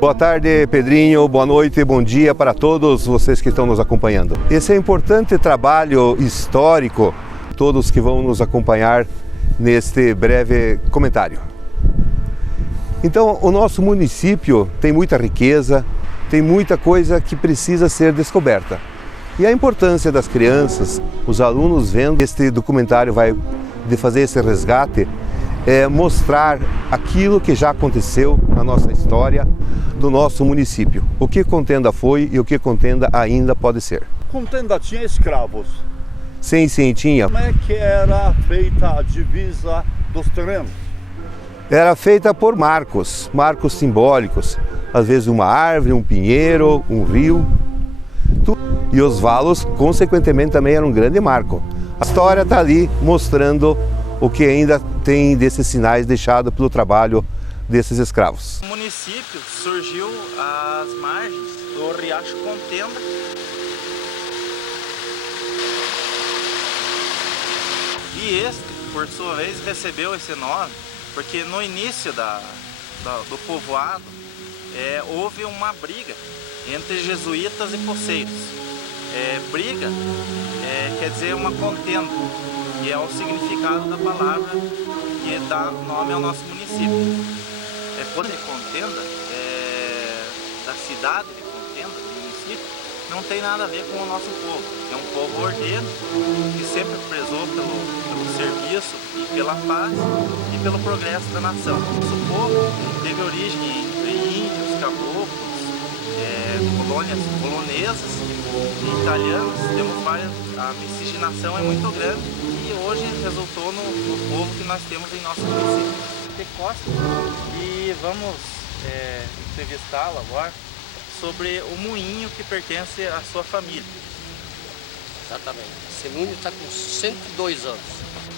Boa tarde, Pedrinho, boa noite, bom dia para todos vocês que estão nos acompanhando. Esse é um importante trabalho histórico, todos que vão nos acompanhar neste breve comentário. Então, o nosso município tem muita riqueza, tem muita coisa que precisa ser descoberta. E a importância das crianças, os alunos vendo este documentário de fazer esse resgate, é mostrar aquilo que já aconteceu na nossa história do nosso município. O que Contenda foi e o que Contenda ainda pode ser. Contenda tinha escravos. Sim, tinha. Como é que era feita a divisa dos terrenos? Era feita por marcos simbólicos. Às vezes uma árvore, um pinheiro, um rio. E os valos, consequentemente, também eram um grande marco. A história está ali mostrando o que ainda tem desses sinais deixados pelo trabalho desses escravos. O município surgiu às margens do Riacho Contenda. E este, por sua vez, recebeu esse nome porque no início do povoado houve uma briga entre jesuítas e poceiros. Briga quer dizer uma contenda, que é o significado da palavra que dá nome ao nosso município. Quando é Contenda, da cidade de Contenda, do município, não tem nada a ver com o nosso povo. É um povo ordeiro, que sempre prezou pelo serviço e pela paz e pelo progresso da nação. Nosso povo teve origem entre índios, caboclos, colônias polonesas e italianas. Temos várias, a miscigenação é muito grande e hoje resultou no povo que nós temos em nosso município. Costa, e vamos entrevistá-la agora sobre o moinho que pertence à sua família. Exatamente. Esse moinho está com 102 anos,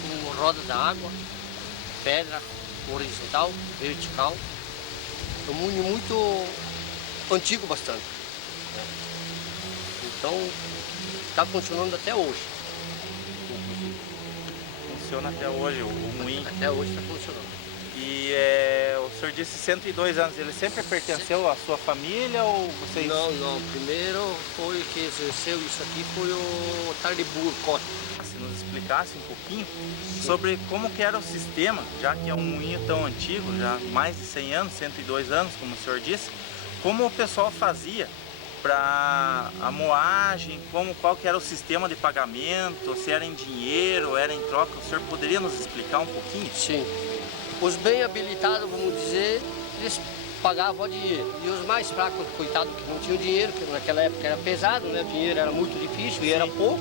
com roda da água, pedra horizontal, vertical. É um moinho muito antigo bastante, né? Então está funcionando até hoje. Funciona até hoje o moinho? Até hoje está funcionando. E o senhor disse 102 anos, ele sempre pertenceu à sua família ou vocês... Não, primeiro foi que exerceu isso aqui foi o Tardibur Costa. Se nos explicasse um pouquinho sobre como que era o sistema, já que é um moinho tão antigo, já mais de 100 anos, 102 anos, como o senhor disse, como o pessoal fazia para a moagem, qual que era o sistema de pagamento, se era em dinheiro, era em troca, o senhor poderia nos explicar um pouquinho? Sim. Os bem habilitados, vamos dizer, eles pagavam dinheiro. E os mais fracos, coitados, que não tinham dinheiro, porque naquela época era pesado, né? O dinheiro era muito difícil e era pouco.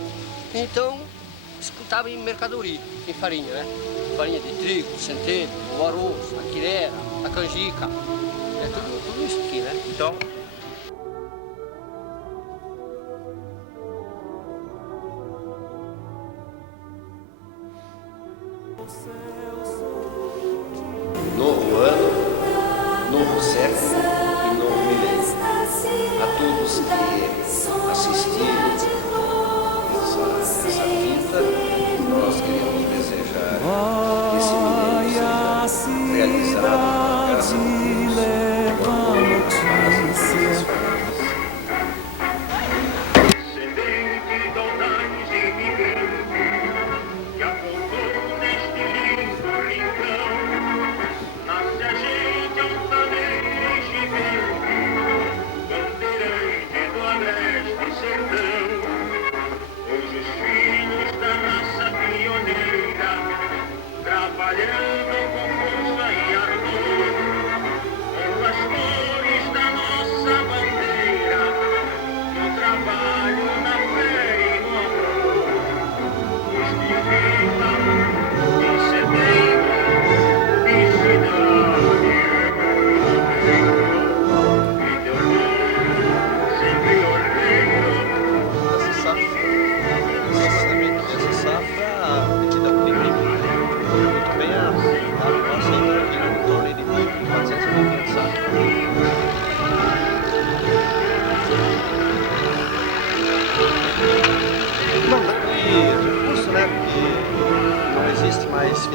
Então, escutavam em mercadoria, em farinha, né? Farinha de trigo, centeio, o arroz, a quirera, a canjica. Tudo isso aqui, né? Então, novo ano, novo século e novo milênio. A todos que assistiram essa fita, nós queremos desejar que esse milênio seja realizado graças a Deus, com amor, paz e felicidade.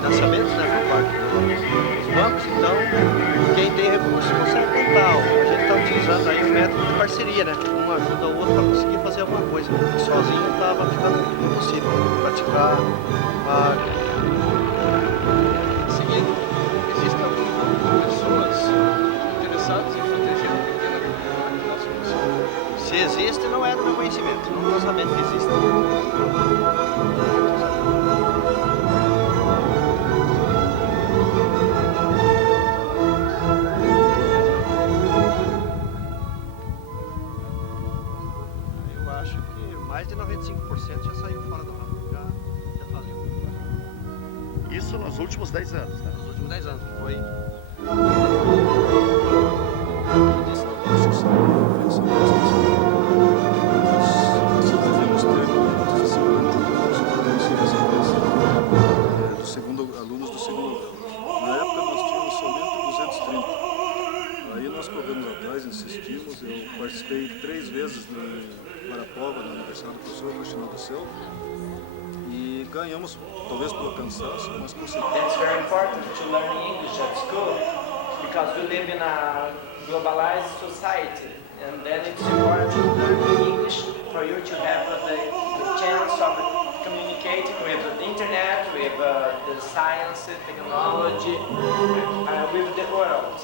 financiamentos, né, por parte dos bancos, então quem tem recursos consegue comprar. A gente está usando aí o método de parceria, né? Um ajuda o outro para conseguir fazer alguma coisa. Porque sozinho estava ficando impossível praticar a... Seguindo, existem algumas pessoas interessadas em proteger a pequena agricultura aqui no nosso município? Se existe, não é do meu conhecimento. Não estou sabendo que existe. Eu acho que mais de 95% já saiu fora do ramo. Já faliu. Isso nos últimos 10 anos, né? Nos últimos 10 anos. Foi. Alunos do segundo grau. Na época nós tínhamos somente 230. Aí nós corremos atrás, insistimos. Eu participei 3 vezes em Marapova, na Universidade do Professor Faxinal do Céu. E ganhamos, talvez pelo cansaço, mas conseguimos. It's very important to learn English at school because we live in a globalized society, and then it's important to learn English for you to have the chance of communicating with the internet, with the science, technology, with the world.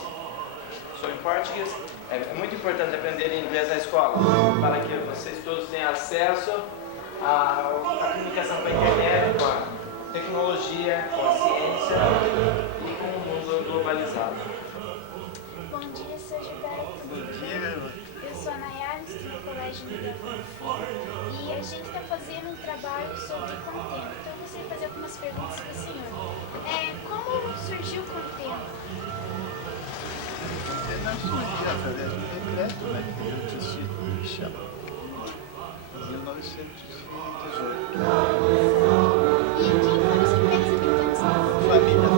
So in Portuguese, é muito importante aprender inglês na escola para que vocês todos tenham acesso à comunicação com a internet, com a tecnologia, com a ciência e com o mundo globalizado. Bom dia, sou Gilberto. Bom dia. Eu sou a Nayara, estou no Colégio Miguel Filho e a gente está fazendo um trabalho sobre contento. Então eu gostaria de fazer algumas perguntas para o senhor. Como surgiu o contento? Nós surgiu através do decreto, né, que eu tinha sido iniciado em 1918. E quem foram os primeiros habitantes da Família.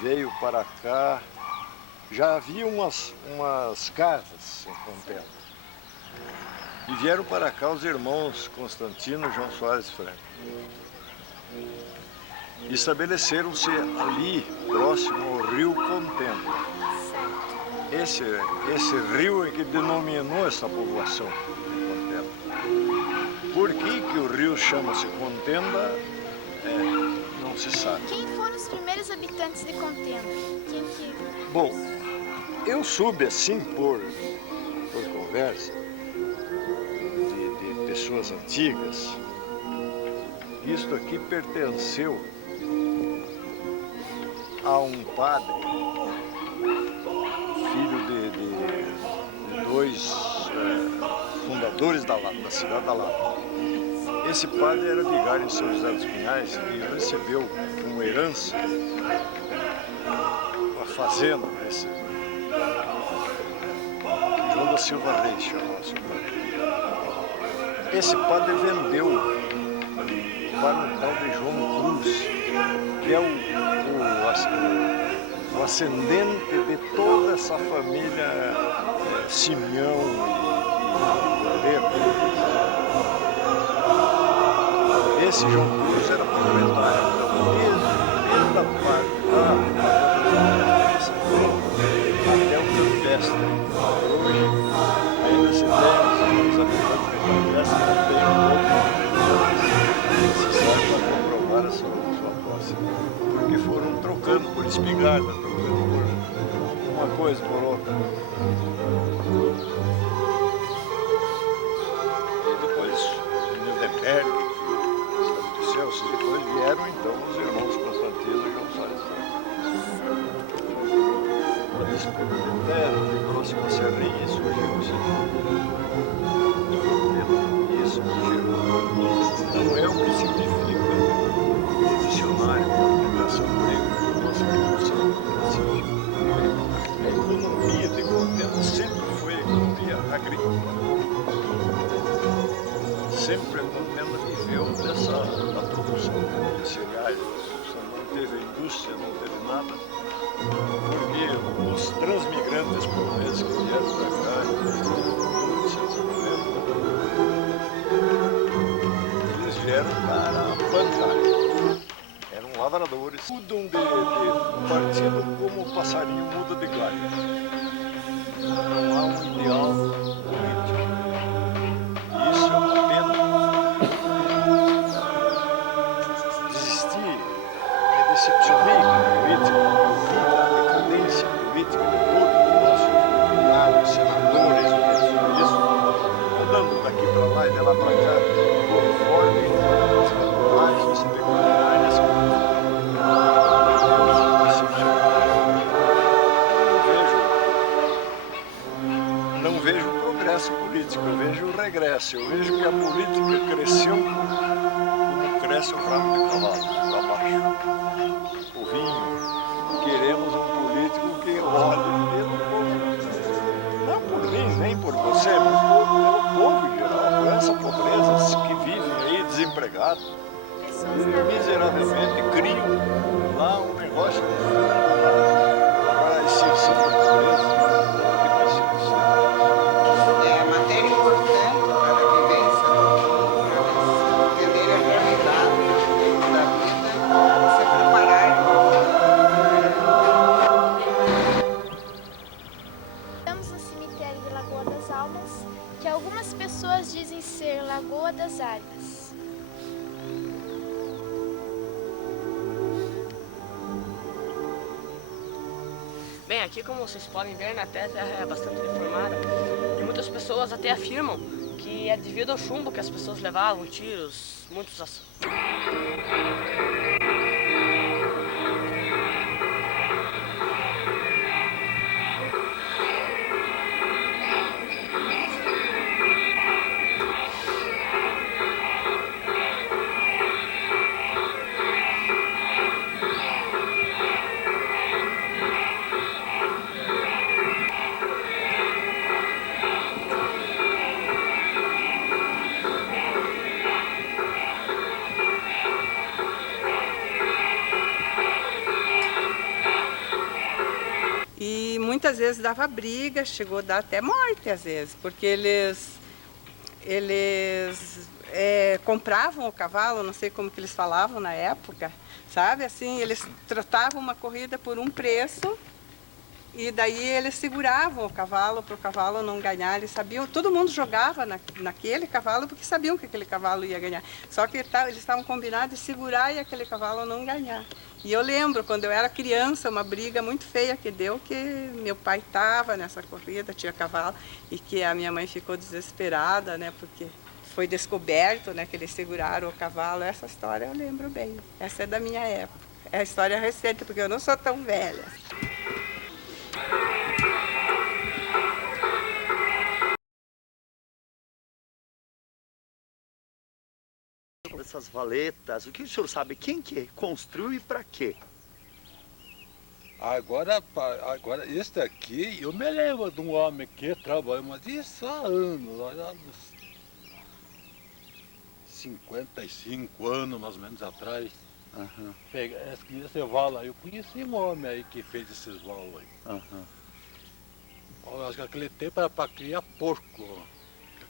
Veio para cá, já havia umas casas em Contento. E vieram para cá os irmãos Constantino e João Soares Franco. Estabeleceram-se ali, próximo ao rio Contento. Esse rio é que denominou essa povoação, Contento. Por que o rio chama-se Contenda, não se sabe. Quem foram os primeiros habitantes de Contento? Bom, eu soube assim por conversa de pessoas antigas. Isto aqui pertenceu há um padre, filho de dois fundadores da cidade da Lapa. Esse padre era vigário em São José dos Pinhais e recebeu como herança uma fazenda, João da Silva Reis chamava-se. Esse padre vendeu para um tal de João Cruz, que é o ascendente de toda essa família Simeão e Lerdo. Esse João Cruz era proprietário desde a parte até o campestre. Hoje ainda se tem os habitantes do campestre, não tem outro necessário para comprovar a sua posse. Porque foram trocando por espingarda, trocando por uma coisa por outra. E depois Lindenberg, depois vieram então os irmãos Constantino e João Salazar. Uma disputa de terra, de próxima serrinha, surgiu isso não é o que significa o dicionário de aplicação grega da nossa produção pacífica. A economia de contenda sempre foi a economia agrícola. Sempre a contenda viveu da produção de cereais, não teve indústria, não teve nada, porque os transmigrantes poloneses que vieram para cá em 1890, eles vieram para plantar, eram lavradores, mudam de partido como o passarinho muda de galho, não há um ideal político. Isso é uma pena. Me decepcionei com a política, a decadência política de todos os nossos deputados, senadores, isso, mudando daqui para lá e de lá para cá, conforme as vantagens pecuniárias. Não vejo progresso político, eu vejo o regresso, eu vejo que a política cresceu como cresce o rabo de cavalo, para baixo. O vinho, queremos um político que olhe pelo povo. Não por mim, nem por você, mas pelo povo em geral, por essa pobreza que vivem aí desempregados. Miseravelmente criam lá um negócio para a extinção da pobreza. Pessoas dizem ser Lagoa das Almas. Bem, aqui como vocês podem ver, né, a terra é bastante deformada e muitas pessoas até afirmam que é devido ao chumbo que as pessoas levavam, tiros, muitos assuntos. Muitas vezes dava briga, chegou a dar até morte às vezes, porque eles compravam o cavalo, não sei como que eles falavam na época, sabe? Assim, eles tratavam uma corrida por um preço e daí eles seguravam o cavalo para o cavalo não ganhar. Eles sabiam, todo mundo jogava naquele cavalo porque sabiam que aquele cavalo ia ganhar. Só que eles estavam combinados de segurar e aquele cavalo não ganhar. E eu lembro, quando eu era criança, uma briga muito feia que deu, que meu pai estava nessa corrida, tinha cavalo, e que a minha mãe ficou desesperada, né, porque foi descoberto, né, que eles seguraram o cavalo. Essa história eu lembro bem. Essa é da minha época. É a história recente, porque eu não sou tão velha. Essas valetas, o que o senhor sabe? Quem que construiu e para quê? Agora, esse aqui, eu me lembro de um homem que trabalhou, mas isso há anos, olha, uns 55 anos mais ou menos atrás. Uhum. Esse valo aí, eu conheci um homem aí que fez esses valos aí. Uhum. Eu acho que aquele tempo era para criar porco.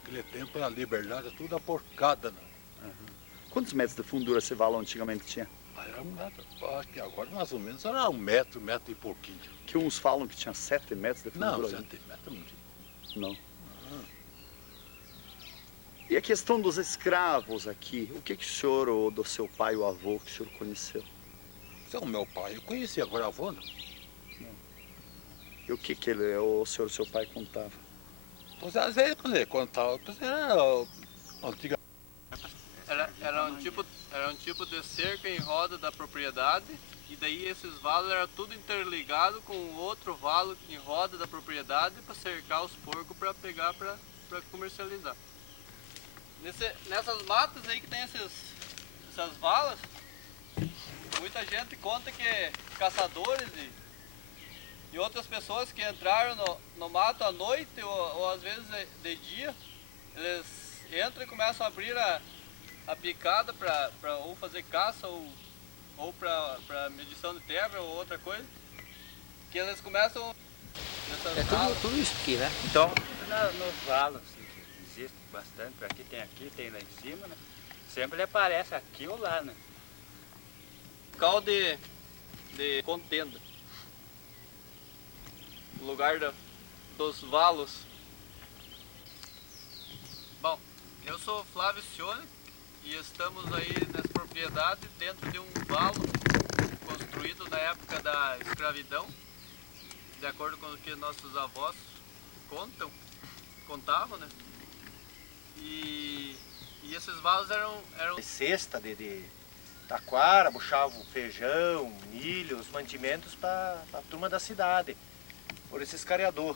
Aquele tempo era liberdade, tudo a porcada. Né? Uhum. Quantos metros de fundura esse valo antigamente tinha? Era 1 metro, acho que agora mais ou menos era 1 metro e pouquinho. Que uns falam que tinha 7 metros de fundura. Não, 7 metros não tinha. Não. E a questão dos escravos aqui, o que o senhor ou do seu pai ou avô que o senhor conheceu? Seu meu pai, eu conheci, agora avô não. E o que ele, o senhor e seu pai contava? Pois às vezes quando ele contava, pois era antiga. Era um tipo de cerca em roda da propriedade, e daí esses valos eram tudo interligado com outro valo em roda da propriedade para cercar os porcos para pegar para comercializar. Nessas matas aí que tem essas valas, muita gente conta que caçadores e outras pessoas que entraram no mato à noite ou às vezes de dia, eles entram e começam a abrir a picada para ou fazer caça ou para medição de terra ou outra coisa, que eles começam nessas tudo isso aqui, né? Então, nos valos, que existe bastante, aqui, tem lá em cima, né? Sempre ele aparece aqui ou lá, né? Local de contenda. O lugar dos valos. Bom, eu sou Flávio Cione e estamos aí nessa propriedade dentro de um valo construído na época da escravidão, de acordo com o que nossos avós contavam, né? E esses valos eram... Cesta de taquara, buchavam feijão, milho, os mantimentos para a turma da cidade, por esses careador.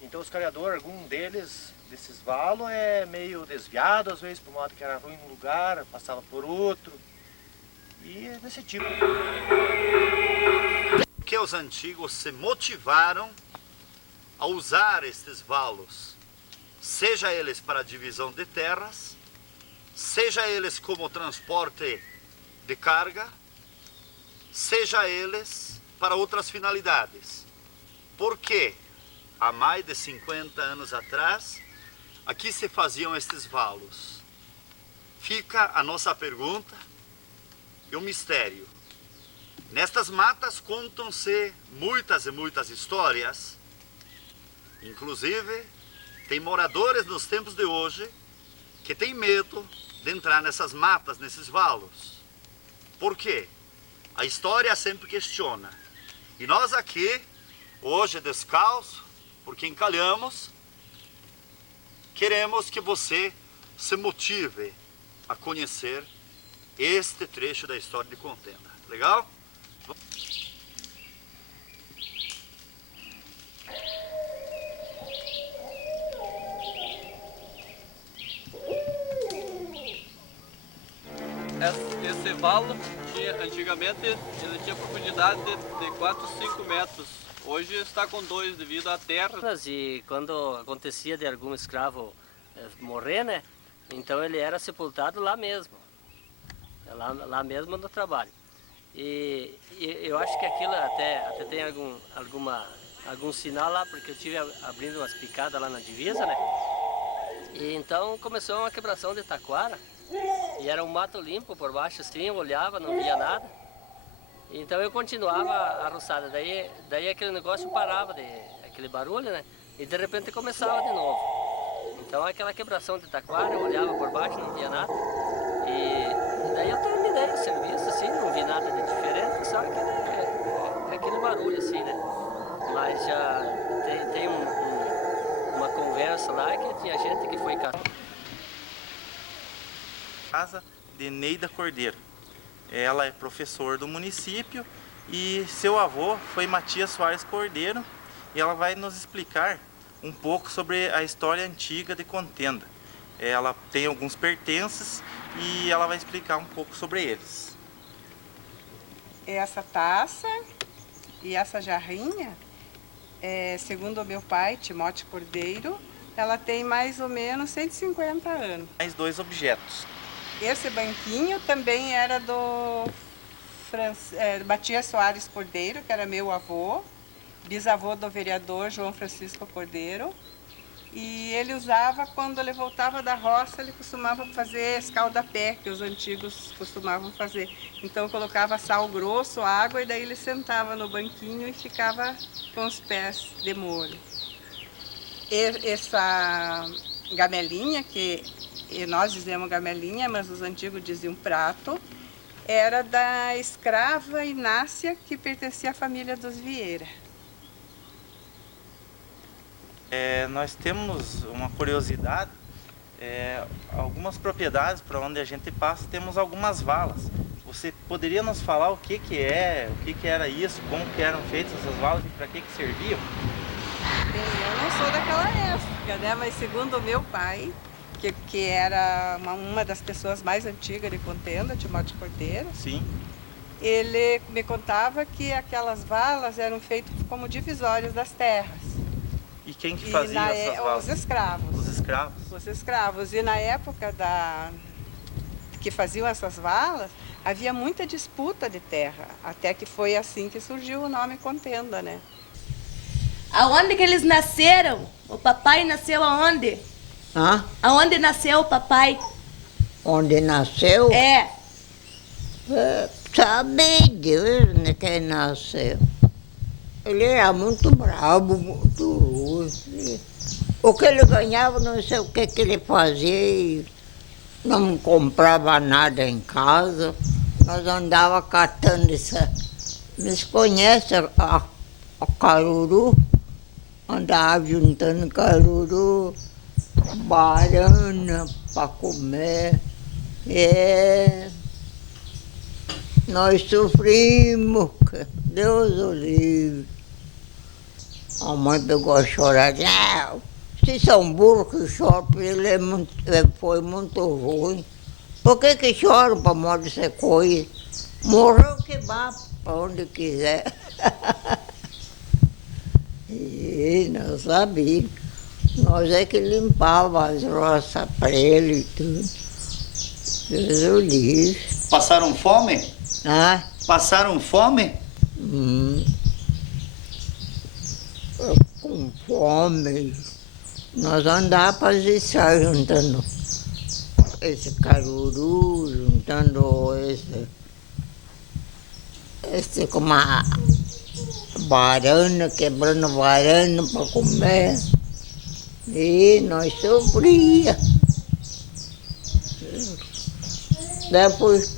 Então os careador, algum desses valos é meio desviado, às vezes por modo que era ruim num lugar, passava por outro, e é desse tipo. Que os antigos se motivaram a usar estes valos, seja eles para a divisão de terras, seja eles como transporte de carga, seja eles para outras finalidades. Porque há mais de 50 anos atrás, aqui se faziam estes valos. Fica a nossa pergunta e o mistério. Nestas matas contam-se muitas e muitas histórias. Inclusive, tem moradores nos tempos de hoje que têm medo de entrar nessas matas, nesses valos. Por quê? A história sempre questiona. E nós aqui, hoje descalço, porque encalhamos, queremos que você se motive a conhecer este trecho da história de Contenda. Legal? Esse valo, antigamente, ele tinha profundidade de 4, 5 metros. Hoje está com 2 devido à terra. E quando acontecia de algum escravo morrer, né? Então ele era sepultado lá mesmo. Lá mesmo no trabalho. E eu acho que aquilo até tem algum sinal lá, porque eu tive abrindo umas picadas lá na divisa, né? E então começou uma quebração de taquara. E era um mato limpo por baixo, assim, eu olhava, não via nada. Então eu continuava a roçada, daí aquele negócio parava, aquele barulho, né? E de repente começava de novo. Então aquela quebração de taquara, eu olhava por baixo, não via nada. E daí eu terminei o serviço, assim, não vi nada de diferente, só aquele barulho, assim, né? Mas já tem uma conversa lá que tinha gente que foi caçar. Casa de Neida Cordeiro. Ela é professor do município e seu avô foi Matias Soares Cordeiro, e ela vai nos explicar um pouco sobre a história antiga de Contenda. Ela tem alguns pertences e ela vai explicar um pouco sobre eles. Essa taça e essa jarrinha, segundo o meu pai, Timóteo Cordeiro, ela tem mais ou menos 150 anos. Mais 2 objetos. Esse banquinho também era do Matias Soares Cordeiro, que era meu avô, bisavô do vereador João Francisco Cordeiro. E ele usava, quando ele voltava da roça, ele costumava fazer escaldapé, que os antigos costumavam fazer. Então colocava sal grosso, água, e daí ele sentava no banquinho e ficava com os pés de molho. Essa gamelinha, que nós dizemos gamelinha, mas os antigos diziam prato, era da escrava Inácia, que pertencia à família dos Vieira. Nós temos uma curiosidade, algumas propriedades para onde a gente passa, temos algumas valas. Você poderia nos falar o que era isso, como que eram feitas essas valas e para que serviam? Eu não sou daquela época, né? Mas segundo o meu pai, que era uma das pessoas mais antigas de Contenda, Timóteo Cordeiro. Sim. Ele me contava que aquelas valas eram feitas como divisórias das terras. E quem que fazia essas valas? Os escravos. Os escravos? Os escravos. E na época que faziam essas valas, havia muita disputa de terra. Até que foi assim que surgiu o nome Contenda, né? Aonde que eles nasceram? O papai nasceu aonde? Hã? Aonde nasceu o papai? Onde nasceu? Sabe Deus, né, quem nasceu. Ele era muito bravo, muito ruim. O que ele ganhava, não sei o que ele fazia. Não comprava nada em casa. Nós andava catando essa... Vocês conhecem a caruru? Andava juntando caruru, banana para comer. Nós sofrimos, Deus o livre. A mãe pegou a chorar, se são burros que choram, porque ele foi muito ruim. Por que choram para morrer dessa coisa? Morreu que vá para onde quiser. E não sabia. Nós é que limpava as roças para ele e tudo. Deus o livre. Passaram fome? Ah? Passaram fome? Com fome. Nós andávamos juntando esse caruru, juntando esse como a varana, quebrando varana para comer. E nós sofria. Depois,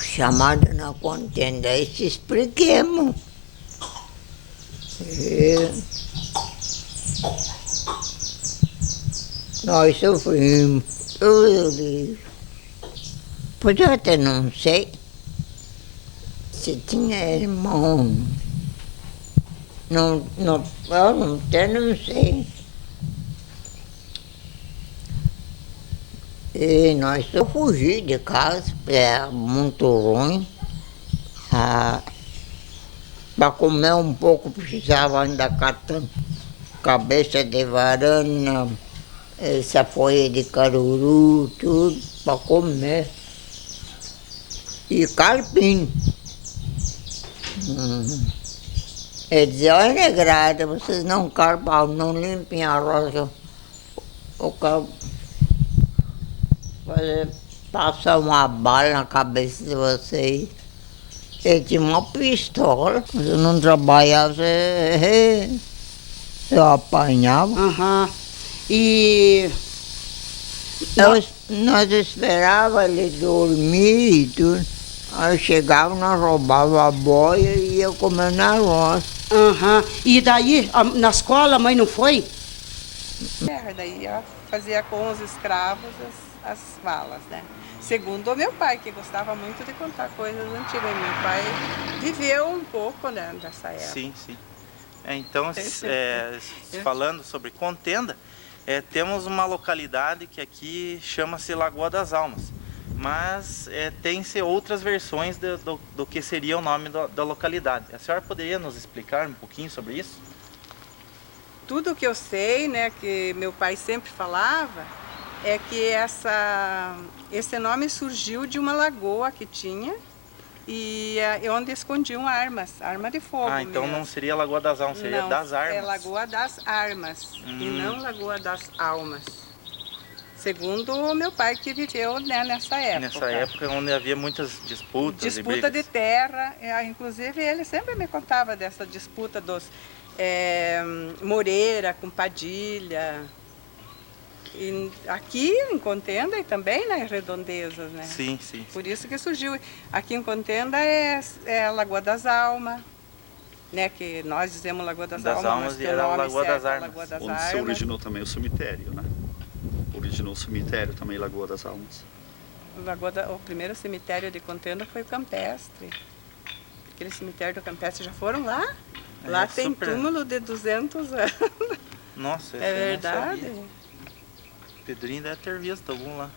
chamado na contenda, e se expliquemos. Nós sofrimos. Pois eu até não sei se tinha irmão. Eu até não sei. E nós só fugi de casa, é muito ruim. Para comer um pouco precisava andar catando cabeça de varana, essa folha de caruru, tudo para comer. E carpim. Ele dizia, olha, negrada, vocês não carpam, não limpem a roça. O carro passa uma bala na cabeça de vocês. Ele tinha uma pistola. Se eu não trabalhasse, eu apanhava. E nós esperávamos ele dormir e tudo. Aí chegava, nós roubávamos a boia e ia comer na roça. E daí, na escola a mãe não foi? Daí fazia com os escravos as valas, né? Segundo o meu pai, que gostava muito de contar coisas antigas. Meu pai viveu um pouco, né, nessa época. Sim, sim. Então, falando sobre Contenda, temos uma localidade que aqui chama-se Lagoa das Almas. Mas tem-se outras versões do que seria o nome da localidade. A senhora poderia nos explicar um pouquinho sobre isso? Tudo que eu sei, né, que meu pai sempre falava, é que esse nome surgiu de uma lagoa que tinha e onde escondiam arma de fogo. Ah, então mesmo. Não seria Lagoa das Almas, seria não, das Armas. É Lagoa das Armas e não Lagoa das Almas. Segundo o meu pai, que viveu, né, nessa época. Nessa época onde havia muitas disputas e brigas. Disputa de terra, inclusive ele sempre me contava dessa disputa dos Moreira com Padilha. E aqui em Contenda e também nas redondezas, né? Sim, sim. Por isso que surgiu. Aqui em Contenda é a Lagoa das Almas, né? Que nós dizemos Lagoa das Almas, mas e era a Lagoa das Armas. Lagoa das Onde se originou também o cemitério, né? Originou o cemitério também, Lagoa das Almas. O primeiro cemitério de Contenda foi o Campestre. Aquele cemitério do Campestre, já foram lá? Lá tem super... túmulo de 200 anos. Nossa, é verdade. Pedrinho deve ter visto algum lá.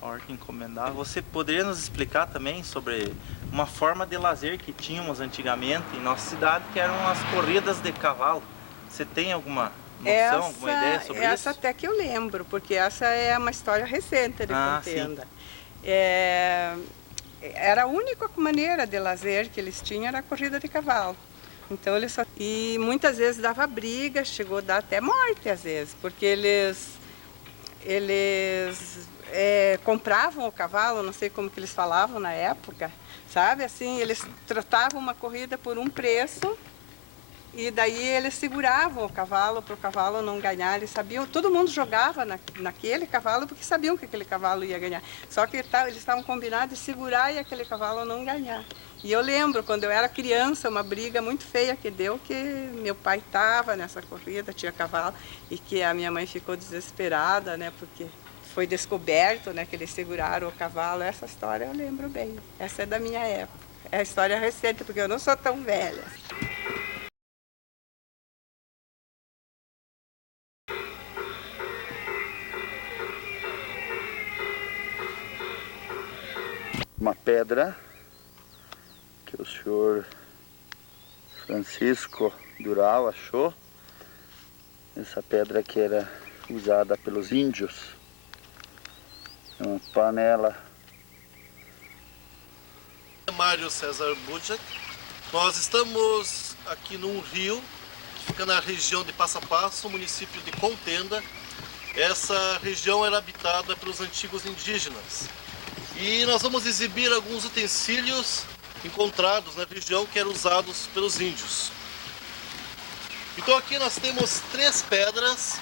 A hora que encomendar. Você poderia nos explicar também sobre uma forma de lazer que tínhamos antigamente em nossa cidade, que eram as corridas de cavalo? Você tem alguma noção, alguma ideia sobre isso? Essa até que eu lembro, porque essa é uma história recente de Contenda. Era a única maneira de lazer que eles tinham, era a corrida de cavalo. Então e muitas vezes dava briga, chegou a dar até morte às vezes, porque eles compravam o cavalo, não sei como que eles falavam na época, sabe? Assim, eles tratavam uma corrida por um preço e daí eles seguravam o cavalo para o cavalo não ganhar. Eles sabiam, todo mundo jogava naquele cavalo porque sabiam que aquele cavalo ia ganhar. Só que eles estavam combinados de segurar e aquele cavalo não ganhar. E eu lembro, quando eu era criança, uma briga muito feia que deu, que meu pai estava nessa corrida, tinha cavalo, e que a minha mãe ficou desesperada, né, porque foi descoberto, né, que eles seguraram o cavalo. Essa história eu lembro bem. Essa é da minha época. É a história recente, porque eu não sou tão velha. Uma pedra que o senhor Francisco Dural achou. Essa pedra que era usada pelos índios. É uma panela. Mário César Budjak. Nós estamos aqui num rio que fica na região de Passo a Passo, município de Contenda. Essa região era habitada pelos antigos indígenas. E nós vamos exibir alguns utensílios encontrados na região que eram usados pelos índios. Então aqui nós temos 3 pedras.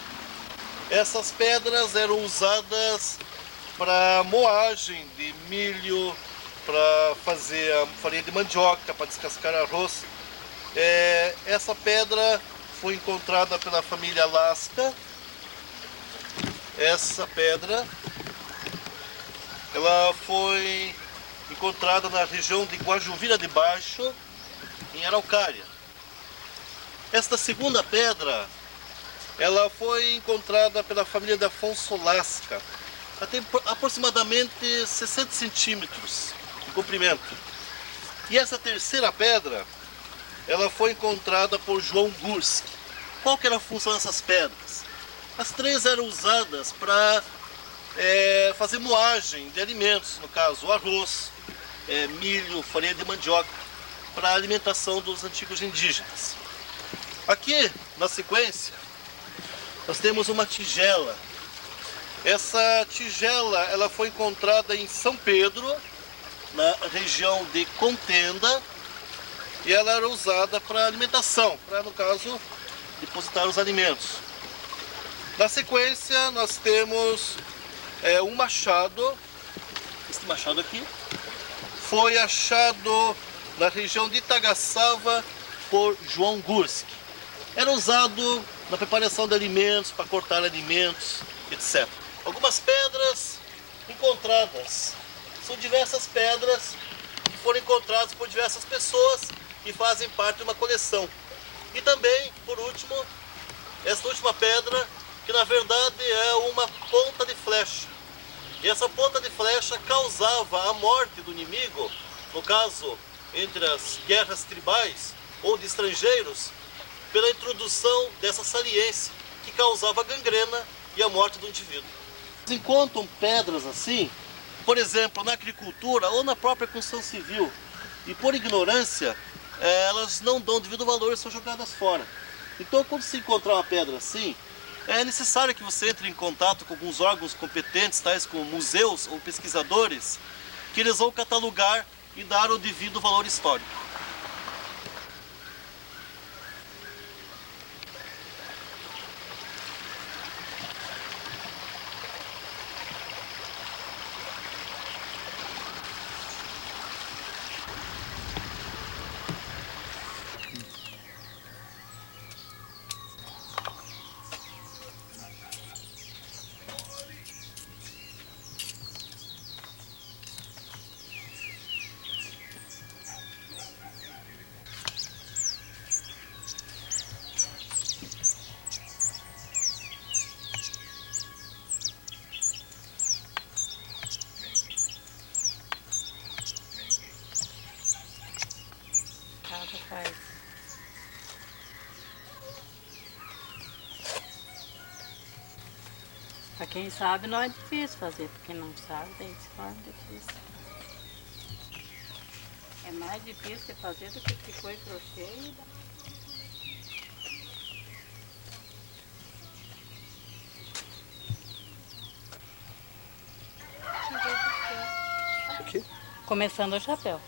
Essas pedras eram usadas para moagem de milho, para fazer a farinha de mandioca, para descascar arroz. Essa pedra foi encontrada pela família Lasca. Essa pedra ela foi encontrada na região de Guajuvira de Baixo, em Araucária. Esta segunda pedra, ela foi encontrada pela família de Afonso Lasca. Ela tem aproximadamente 60 centímetros de comprimento. E essa terceira pedra, ela foi encontrada por João Gurski. Qual que era a função dessas pedras? As 3 eram usadas para fazer moagem de alimentos, no caso o arroz, milho, farinha de mandioca, para a alimentação dos antigos indígenas. Aqui, na sequência, nós temos uma tigela. Essa tigela ela foi encontrada em São Pedro, na região de Contenda, e ela era usada para alimentação, para, no caso, depositar os alimentos. Na sequência, nós temos um machado. Este machado aqui foi achado na região de Itagaçava por João Gurski. Era usado na preparação de alimentos, para cortar alimentos, etc. Algumas pedras encontradas. São diversas pedras que foram encontradas por diversas pessoas e fazem parte de uma coleção. E também, por último, essa última pedra, que na verdade é uma ponta de flecha. E essa ponta de flecha causava a morte do inimigo, no caso, entre as guerras tribais ou de estrangeiros, pela introdução dessa saliência, que causava gangrena e a morte do indivíduo. Encontram pedras assim, por exemplo, na agricultura ou na própria construção civil, e por ignorância, elas não dão devido valor e são jogadas fora. Então, quando se encontrar uma pedra assim, é necessário que você entre em contato com alguns órgãos competentes, tais como museus ou pesquisadores, que eles vão catalogar e dar o devido valor histórico. Para quem sabe não é difícil fazer, para quem não sabe daí se torna difícil. É mais difícil de fazer do que tricô e crochê e Aqui? Começando o chapéu.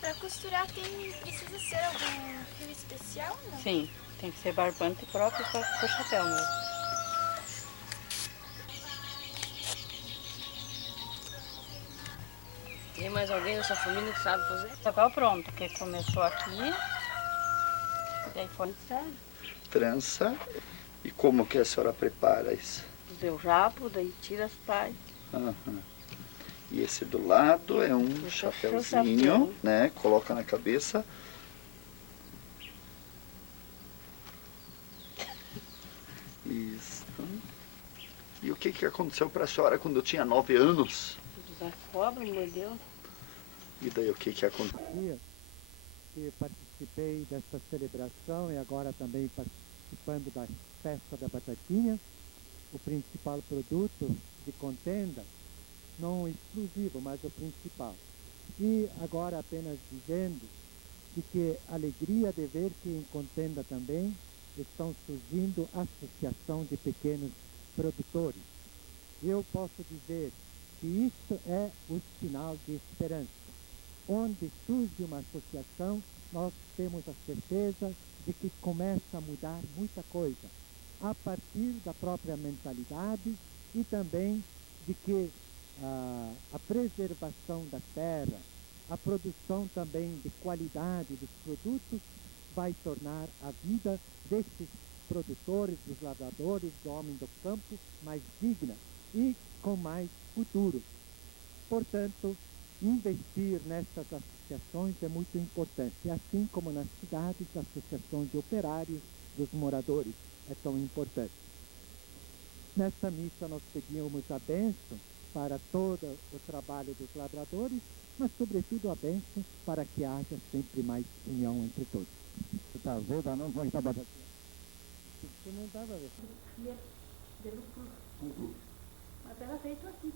Para costurar precisa ser algum fio especial, não? Sim, tem que ser barbante próprio para o chapéu mesmo. Tem mais alguém da sua família que sabe fazer? Chapéu pronto, que começou aqui, e daí foi sério. Trança. E como que a senhora prepara isso? Deu rabo, daí tira as partes. Aham. E esse do lado é um chapéuzinho, né? Coloca na cabeça. Isso. E o que aconteceu para a senhora quando eu tinha 9 anos? Da cobra, mordeu. E daí o que aconteceu? Que participei dessa celebração e agora também participando da festa da batatinha, o principal produto de Contenda, não exclusivo, mas o principal. E agora apenas dizendo de que alegria de ver que em Contenda também estão surgindo associação de pequenos produtores. Eu posso dizer que isto é o sinal de esperança. Onde surge uma associação, nós temos a certeza de que começa a mudar muita coisa, a partir da própria mentalidade e também de que a preservação da terra, a produção também de qualidade dos produtos vai tornar a vida desses produtores, dos lavradores, do homem do campo mais digna e com mais futuro. Portanto, investir nessas associações é muito importante, assim como nas cidades, a associação de operários, dos moradores, é tão importante. Nesta missa nós pedíamos a bênção para todo o trabalho dos lavradores, mas sobretudo a bênção para que haja sempre mais união entre todos. Está vendo? Não vou estar batendo. Isso não estava vendo. Mas era feito aqui.